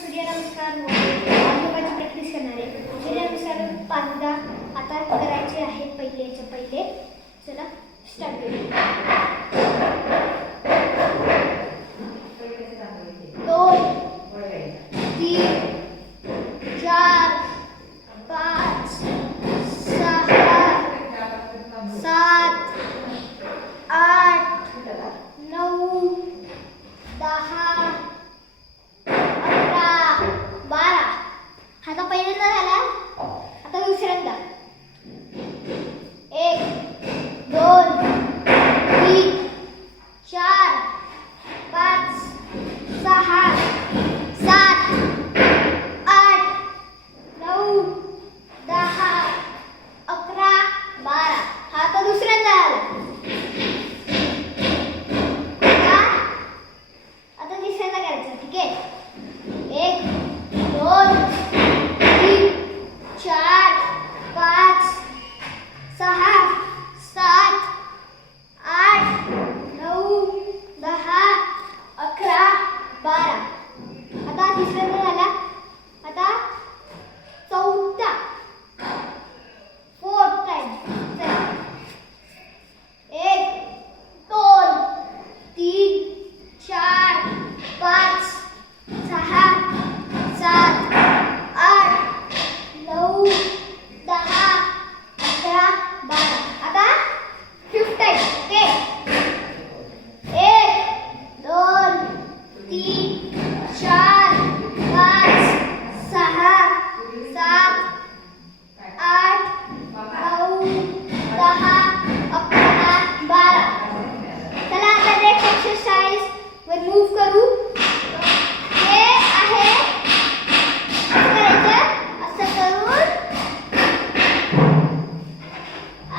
सूर्यनमस्कार योगाची प्रॅक्टिस करणार आहे. सूर्यनमस्कार 5दा आता करायचे आहेत पहिले. चला स्टार्ट करूया. 2 3 4 5 6 7 8 9 10 11 12. आता पहिल्यांदा झाला. आता दुसऱ्यांदा 1 2 3 4 5 6 7 8 9 10 11 12. हा आता दुसऱ्यांदा आला. आता तिसऱ्यांदा करायचं. ठीक आहे. 1 2 3 4 5 6 7 8 9 10 11 12. आता तिसऱ्यांदा झाला. आता चौथा 4th टाइम. 1 2 3 4 5 6 7 8 9 10 11 12. आता 5th टाइम. ओके. 1 2 3 4 5 6 7 8 9 10 11 12. चला आता नेक्स्ट एक्सरसाइज वर मूव करू. हे आहे असं करायचं. असं करून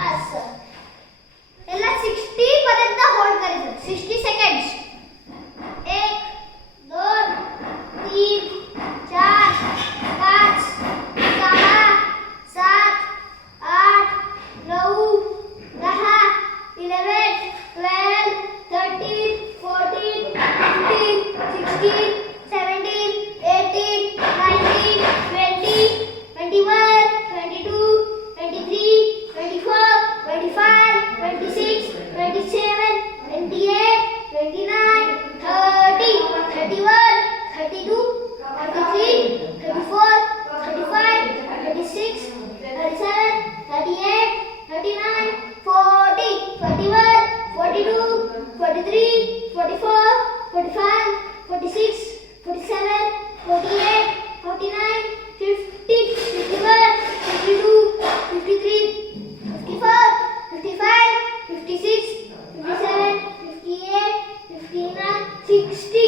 असं याला 60 पर्यंत होल्ड करायचं. 60 सेकंड्स. 1 2 3 4 5 6 7 8 9 10 11 12 13 14 15 16 17 18 19 20 21 22 23 24 25 26 27 28 29 30 31 32 33 34 35 36 37 38 39 40 41 42 43 44 45 46 47 48 49 50 51 52 53 54 55 56 57 58 59 60.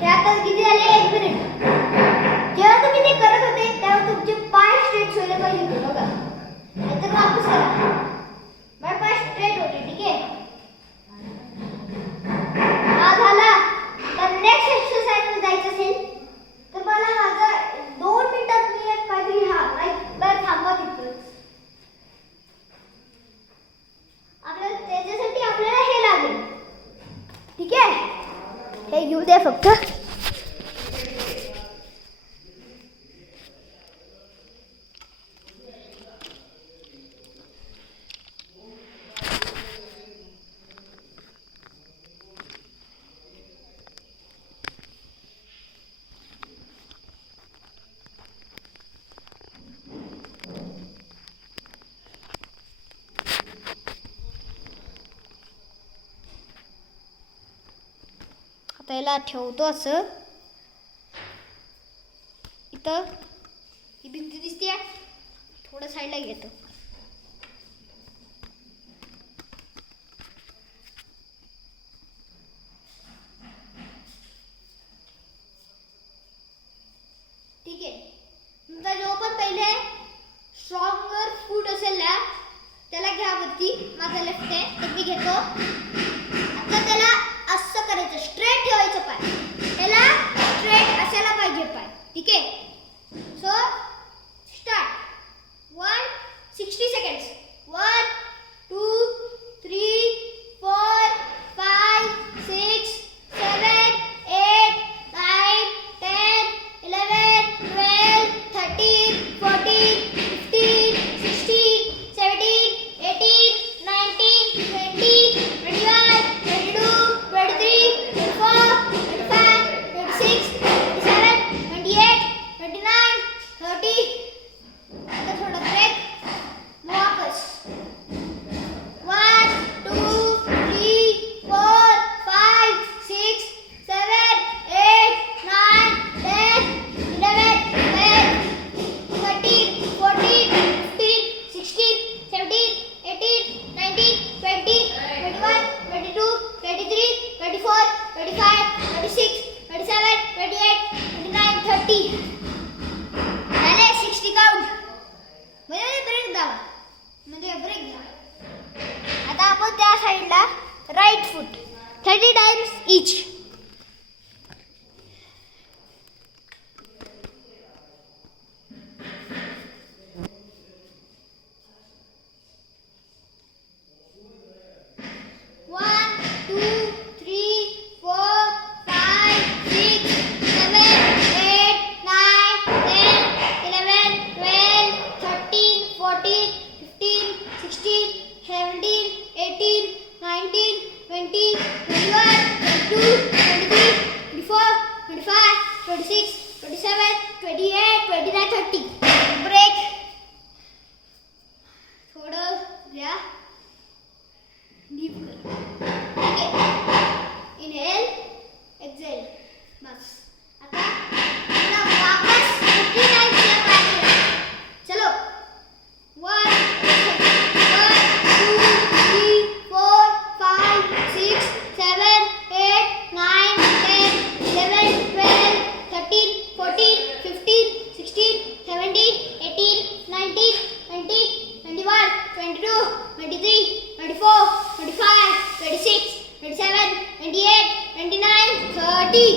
हे आता किती झाले? 1 मिनिट. जेव्हा तुम्ही ते करत होते तेव्हा तुमचे पाय स्ट्रेट व्हायला पाहिजे होते. बघा नंतर वापस करा. माझे पाय स्ट्रेट होते. ठीक आहे. हा झाला. तर नेक्स्ट एक्सरसाइज मध्ये जायचं असेल तर मला माझा 2 मिनिटात मी एक काहीतरी बरं थांबा तिथं. आपल्याला त्याच्यासाठी आपल्याला हे लागेल. ठीक आहे. हे घेऊ दे फक्त. आता याला ठेवतो असं. इथं ही भिंत दिसते. थोडं साईडला घेतो. ठीक आहे. तुमचा जो पण पहिले स्ट्रॉंगर फूट असेल ना त्याला घ्या वरती. माझा लेफ्ट आहे तर मी घेतो. आता त्याला असं करायचं. स्ट्रेट ठेवायचं पाय. त्याला स्ट्रेट असायला पाहिजे पाय. ठीक आहे. So start. 1 60 सेकंड्स. 1 2 3 4 5 6 7 8 9 10 11 26, 27, 28, 29, 30. ब्रेक. थोडं घ्या. डीप कर. ठीक आहे. Inhale, exhale. बस. आता पुन्हा वापस 50 टाइम्स या करायचं. चलो. 1, 2, 3, 4, 5, 6, 7, 8, 9, 10, 11, 12, 13, 14, 15, 16, 17, 18, 19, 20, 21, 22, 23, 24, 25, 26, 27, 28, 29, 30.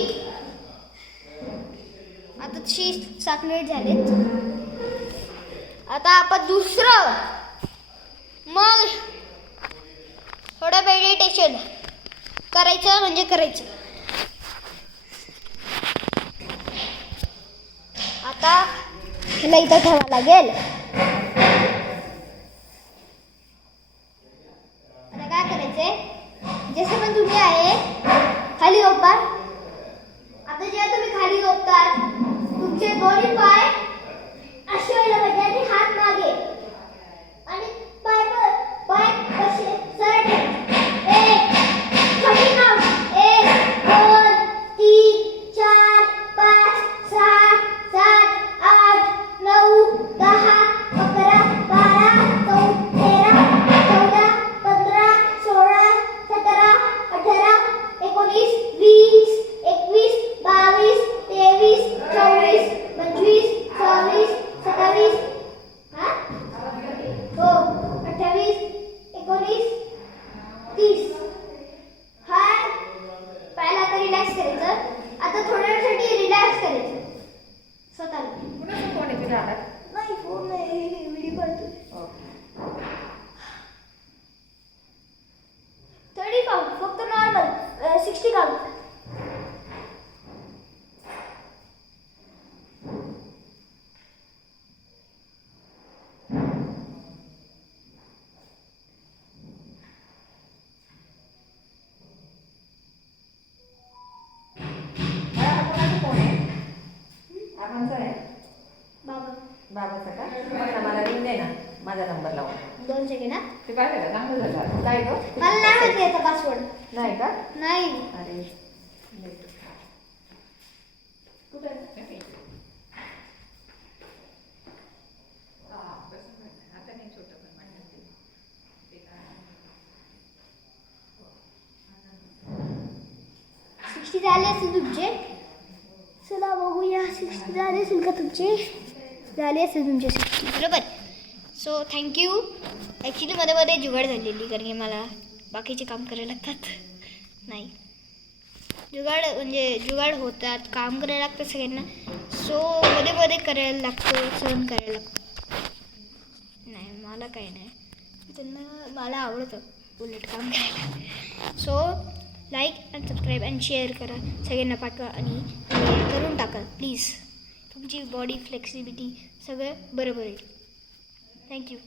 आता 7 मिनिट झालेत. आता आपण दुसरं मग थोडं मेडिटेशन करायचं म्हणजे करायचं. आता ह्याला इथं ठेवावं लागेल. आता काय करायचंय, जसं पण तुम्ही आहे खाली झोपा. आता जेव्हा तुम्ही खाली झोपतात तुमचे दोन्ही पाय असे व्हायला पाहिजे आणि हात मागे आणि पाय कसे सरळ ठेवा. 1, 2, 3, 4, 5, 6, 7, 8, 9, 10, 11, 12, 13, 14, 15, 16, 17, 18, 19, 20, 21, 22, 23, 24, 25, 26, 27, 28, 19, 30. हा पहिला तर रिलॅक्स करायचं. आता थोड्या वेळासाठी रिलॅक्स करायचं स्वतःला. कोण आहे तुझ्या हातात? नाही फोन नाही, व्हिडिओ काढतो. 30 काउंट, फक्त नॉर्मल 60 काउंट. बाबा बाबाचा का? मला लिहून दे ना माझा नंबर लावून. 2 सेकंड हा. ते काय झालं? चांगलं झालं. काय गं? मला नाही माहिती याचा पासवर्ड. नाही का? नाही. अरे कुठे झाले असेल तुमचे. चला बघूया 60 झाले असेल का तुमचे. झाले असेल तुमचे 60 बरोबर. So thank you. ॲक्च्युली मध्ये जुगाड झालेली कारण की मला बाकीचे काम करायला लागतात. नाही जुगाड होतात, काम करायला लागतं सगळ्यांना. सो मध्ये करायला लागतं, सहन करायला लागतं. नाही मला काही नाही, त्यांना मला आवडतं उलट काम करायला. So like and subscribe and share करा, सगळ्यांना पाठवा आणि करून टाका प्लीज. तुमची बॉडी फ्लेक्सिबिलिटी सगळं बरोबर येईल. थँक्यू.